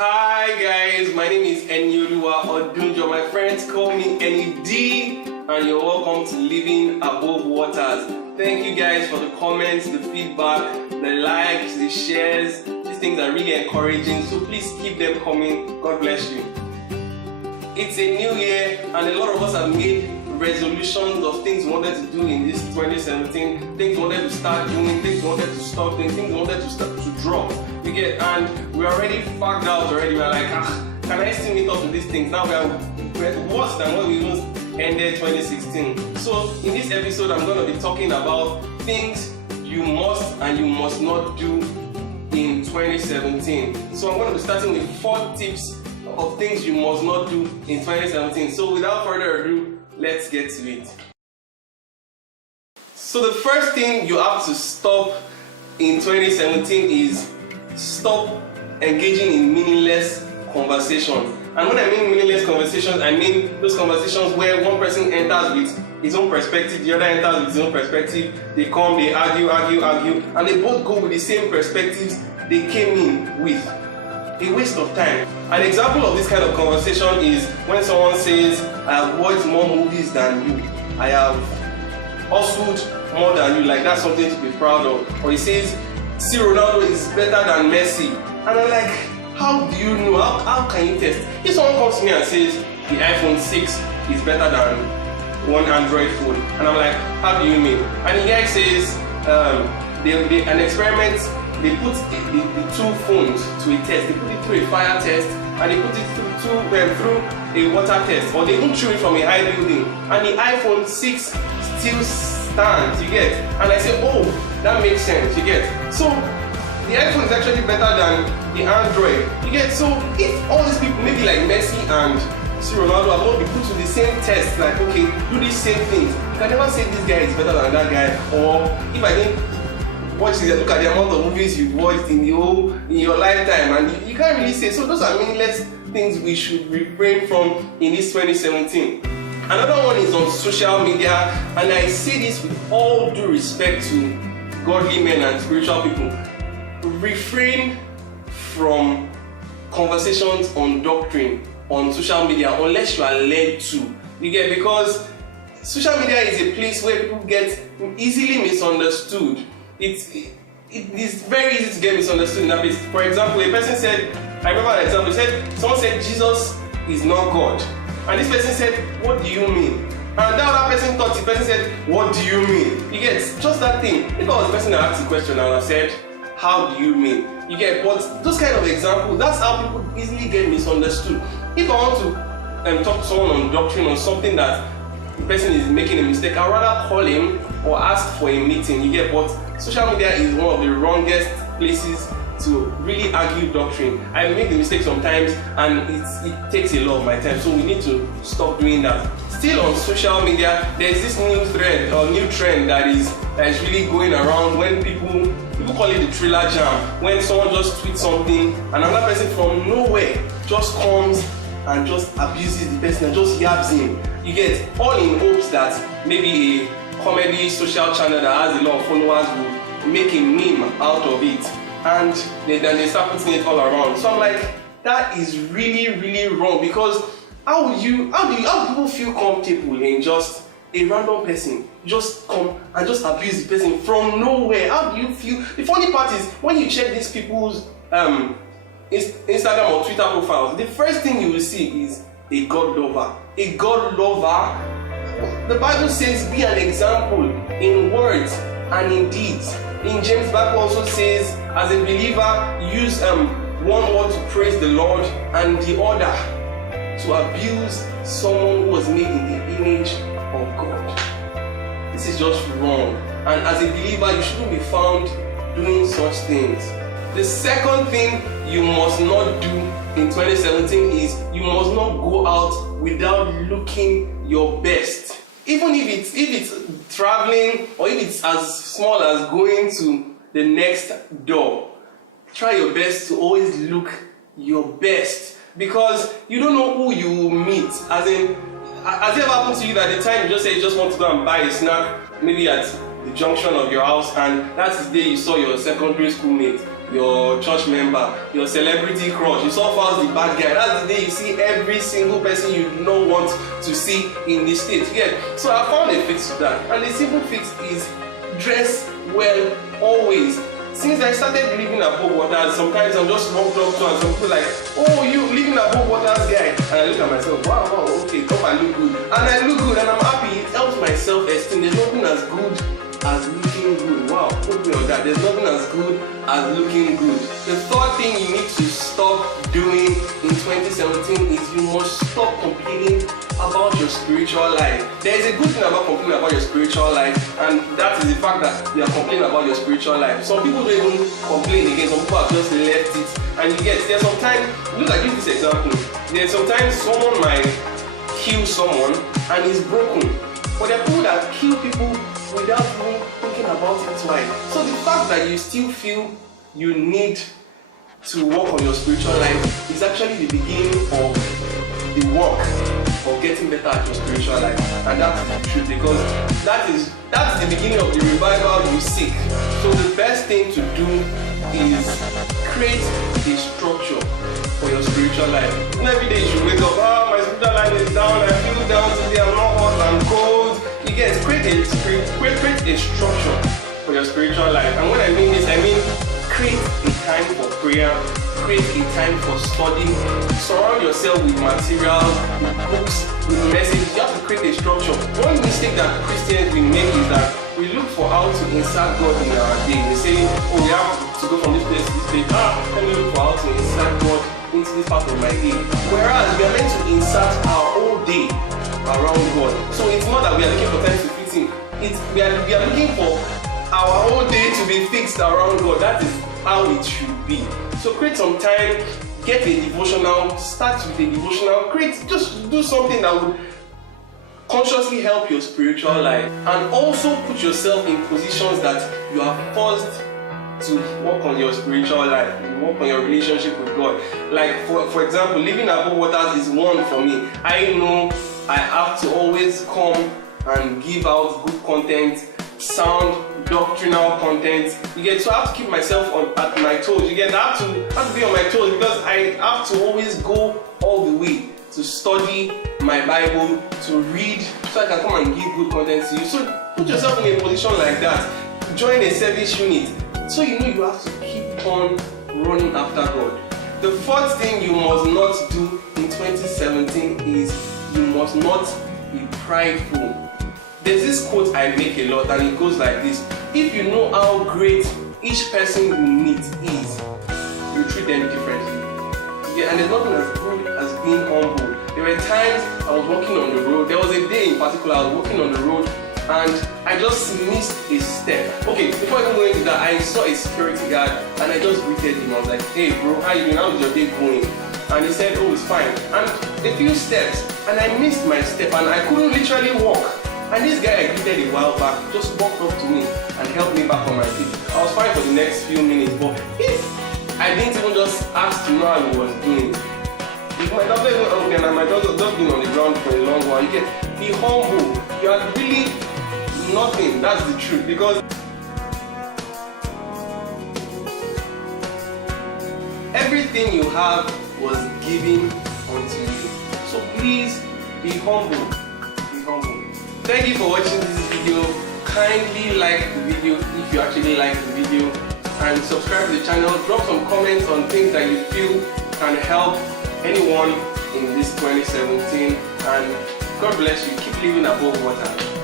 Hi guys, my name is Enioluwa Odunjo. My friends call me Eni D, and you're welcome to Living Above Waters. Thank you guys for the comments, the feedback, the likes, the shares. These things are really encouraging, so please keep them coming. God bless you. It's a new year, and a lot of us have made resolutions of things we wanted to do in this 2017, things we wanted to start doing, things we wanted to stop doing, things we wanted to start to drop. You get, and we're already fogged out already. We're like, can I still meet up to these things? Now we're worse than what we even ended 2016. So in this episode, I'm going to be talking about things you must and you must not do in 2017. So I'm going to be starting with 4 tips of things you must not do in 2017. So without further ado, let's get to it. So the first thing you have to stop in 2017 is stop engaging in meaningless conversations. And when I mean meaningless conversations, I mean those conversations where one person enters with his own perspective, the other enters with his own perspective, they come, they argue, and they both go with the same perspectives they came in with. A waste of time. An example of this kind of conversation is when someone says, I have watched more movies than you, I have hustled more than you, like that's something to be proud of. Or he says, see, Ronaldo is better than Messi. And I'm like, how do you know? How can you test? If someone comes to me and says the iPhone 6 is better than one Android phone, and I'm like, how do you mean? And the guy says, an experiment, they put the 2 phones to a test. They put it through a fire test, and they put it through a water test, or they even threw it from a high building, and the iPhone 6 still stands, you get? And I say, oh, that makes sense, you get? So the iPhone is actually better than the Android, you get? So if all these people, maybe like Messi and Ronaldo, are going to be put to the same test, like, okay, do these same things, you can never say this guy is better than that guy. Or if I think, look at the amount of movies you've watched in your lifetime, and you can't really say. So those are meaningless things we should refrain from in this 2017. Another one is on social media, and I say this with all due respect to godly men and spiritual people. Refrain from conversations on doctrine on social media unless you are led to. You get, because social media is a place where people get easily misunderstood. It is very easy to get misunderstood in that place. For example, a person said, I remember an example, someone said Jesus is not God. And this person said, what do you mean? And that other person thought, the person said, what do you mean? You get, just that thing. If I was the person that asked the question, I would have said, how do you mean? You get, but those kind of examples, that's how people easily get misunderstood. If I want to talk to someone on doctrine or something that the person is making a mistake, I'd rather call him or ask for a meeting, you get, but social media is one of the wrongest places to really argue doctrine. I make the mistake sometimes, and it takes a lot of my time, so we need to stop doing that. Still on social media, there's this new thread or new trend that is really going around when people call it the trailer jam. When someone just tweets something, and another person from nowhere just comes and just abuses the person and just yabs him. You get, all in hopes that maybe a comedy social channel that has a lot of followers will make a meme out of it, and then they start putting it all around. So I'm like, that is really wrong, because how do people feel comfortable in just a random person just come and just abuse the person from nowhere? How do you feel? The funny part is when you check these people's Instagram or Twitter profiles, the first thing you will see is a God lover. A God lover. The Bible says, be an example in words and in deeds. In James, Bible also says, as a believer, use one word to praise the Lord and the other to abuse someone who was made in the image of God. This is just wrong. And as a believer, you shouldn't be found doing such things. The second thing you must not do in 2017 is you must not go out without looking your best. Even if it's traveling, or if it's as small as going to the next door, try your best to always look your best, because you don't know who you will meet. Has it ever happened to you that the time you just say you just want to go and buy a snack, maybe at the junction of your house, and that's the day you saw your secondary school mate, your church member, your celebrity crush. You saw first the bad guy. That's the day you see every single person you do not want to see in the state. Yeah. So I found a fix to that, and the simple fix is dress well always. Since I started living above waters, sometimes I'm just walked up to and some people like, oh, you living above waters guy. And I look at myself, wow, okay, hope I look good. And I look good and I'm happy. It helps my self-esteem. There's nothing as good as looking good. Wow, put me on that. There's nothing as good as looking good. The third thing you need to stop doing in 2017 is you must stop complaining about your spiritual life. There is a good thing about complaining about your spiritual life, and that is the fact that you are complaining about your spiritual life. Some people don't even complain again, some people have just left it. And you get, there's sometimes, look, I give this example. There's sometimes someone might kill someone and is broken. But there are people that kill people without even thinking about it twice. So the fact that you still feel you need to work on your spiritual life is actually the beginning of the work of getting better at your spiritual life. And that's the truth, because that's the beginning of the revival you seek. So the best thing to do is create a structure for your spiritual life. And every day you should wake up, my spiritual life is down, I feel down today, I'm not hot, I'm cold. You get, create a structure for your spiritual life. And when I mean this, I mean create a time for prayer, create a time for study, surround yourself with materials, with books, with messages. You have to create a structure. One mistake that Christians will make is that we look for how to insert God in our day. We say, oh, we have to go from this place to this place. Let me look for how to insert God into this part of my day. Whereas we are meant to insert our whole day around God. So it's not that we are looking for time to fit in. We are looking for our whole day to be fixed around God. That is how it should be. So create some time, get a devotional, start with a devotional, just do something that would consciously help your spiritual life, and also put yourself in positions that you are forced to work on your spiritual life, work on your relationship with God. Like for example, living above waters is one for me. I know I have to always come and give out good content, sound doctrinal content. You get, so I have to keep myself at my toes. You get, I have to be on my toes, because I have to always go all the way to study my Bible, to read, so I can come and give good content to you. So put yourself in a position like that. Join a service unit. So you know you have to keep on running after God. The fourth thing you must not do in 2017 is you must not be prideful. There's this quote I make a lot, and it goes like this: if you know how great each person you meet is, you treat them differently. Yeah, and there's nothing as good as being humble. There were times I was walking on the road. There was a day in particular I was walking on the road and I just missed a step. Okay, before even going into that, I saw a security guard and I just greeted him. I was like, hey bro, how you doing? How's your day going? And he said, oh, it's fine. And a few steps, and I missed my step and I couldn't literally walk. And this guy I greeted a while back just walked up to me and helped me back on my feet. I was fine for the next few minutes, but if I didn't even just ask to know how he was doing, if my doctor isn't okay and my doctor just been on the ground for a long while, you get, be humble. You are really nothing. That's the truth, because everything you have was given unto you. So please be humble. Be humble. Thank you for watching this video. Kindly like the video if you actually like the video, and subscribe to the channel. Drop some comments on things that you feel can help anyone in this 2017, and God bless you. Keep living above water.